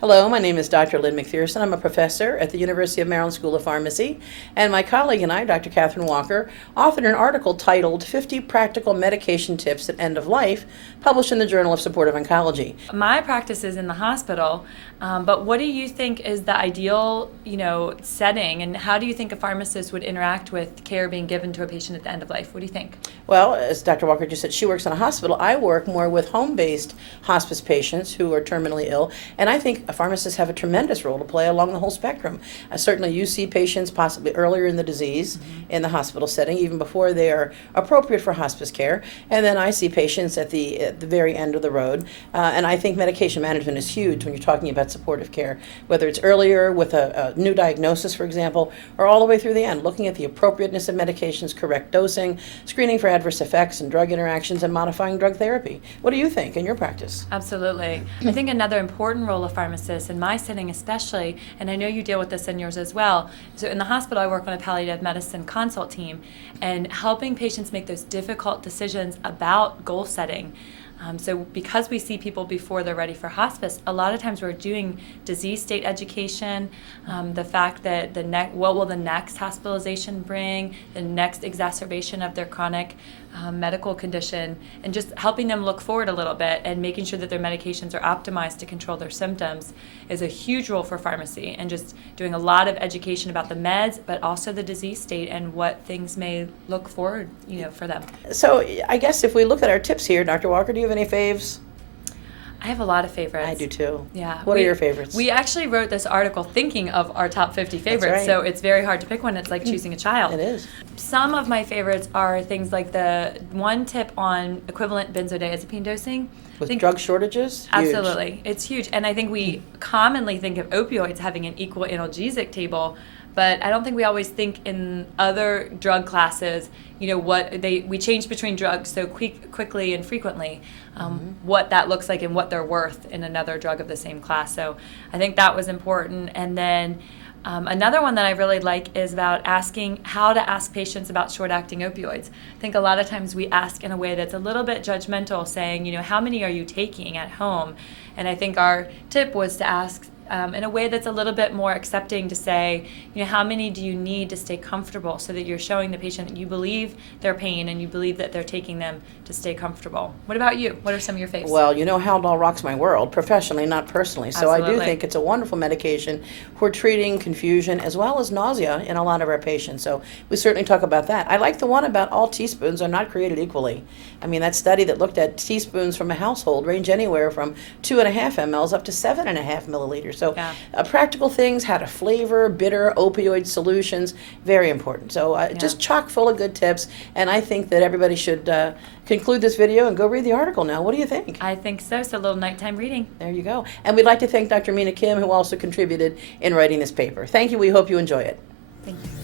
Hello, my name is Dr. Lynn McPherson. I'm a professor at the University of Maryland School of Pharmacy, and my colleague and I, Dr. Catherine Walker, authored an article titled 50 Practical Medication Tips at End of Life, published in the Journal of Supportive Oncology. My practice is in the hospital, but what do you think is the ideal, setting, and how do you think a pharmacist would interact with care being given to a patient at the end of life? What do you think? Well, as Dr. Walker just said, she works in a hospital. I work more with home-based hospice patients who are terminally ill, and I think pharmacists have a tremendous role to play along the whole spectrum. Certainly you see patients possibly earlier in the disease in the hospital setting, even before they are appropriate for hospice care, and then I see patients at the very end of the road, and I think medication management is huge when you're talking about supportive care, whether it's earlier with a new diagnosis, for example, or all the way through the end, looking at the appropriateness of medications, correct dosing, screening for adverse effects and drug interactions, and modifying drug therapy. What do you think in your practice? Absolutely. I think another important role of pharmacists, in my setting especially, and I know you deal with this in yours as well, so in the hospital I work on a palliative medicine consult team, and helping patients make those difficult decisions about goal setting. So because we see people before they're ready for hospice, a lot of times we're doing disease state education, the fact that what will the next hospitalization bring, the next exacerbation of their chronic medical condition, and just helping them look forward a little bit and making sure that their medications are optimized to control their symptoms is a huge role for pharmacy, and just doing a lot of education about the meds, but also the disease state and what things may look forward, for them. So I guess if we look at our tips here, Dr. Walker, do you have any faves? I have a lot of favorites. I do too. Yeah. What are your favorites? We actually wrote this article thinking of our top 50 favorites, That's right. So it's very hard to pick one. It's like choosing a child. It is. Some of my favorites are things like the one tip on equivalent benzodiazepine dosing. With drug shortages? Absolutely. Huge. It's huge. And I think we commonly think of opioids having an equal analgesic table, but I don't think we always think in other drug classes, we change between drugs so quickly and frequently, what that looks like and what they're worth in another drug of the same class. So I think that was important. And then another one that I really like is about asking how to ask patients about short-acting opioids. I think a lot of times we ask in a way that's a little bit judgmental, saying, how many are you taking at home? And I think our tip was to ask in a way that's a little bit more accepting, to say, how many do you need to stay comfortable, so that you're showing the patient that you believe their pain and you believe that they're taking them to stay comfortable. What about you? What are some of your faves? Well, Haldol rocks my world, professionally, not personally. So Absolutely. I do think it's a wonderful medication for treating confusion as well as nausea in a lot of our patients. So we certainly talk about that. I like the one about all teaspoons are not created equally. I mean, that study that looked at teaspoons from a household range anywhere from 2.5 mLs up to 7.5 milliliters. So Yeah. Practical things, how to flavor bitter opioid solutions, very important. So just chock full of good tips, and I think that everybody should conclude this video and go read the article now. What do you think? I think so. So a little nighttime reading. There you go. And we'd like to thank Dr. Mina Kim, who also contributed in writing this paper. Thank you. We hope you enjoy it. Thank you.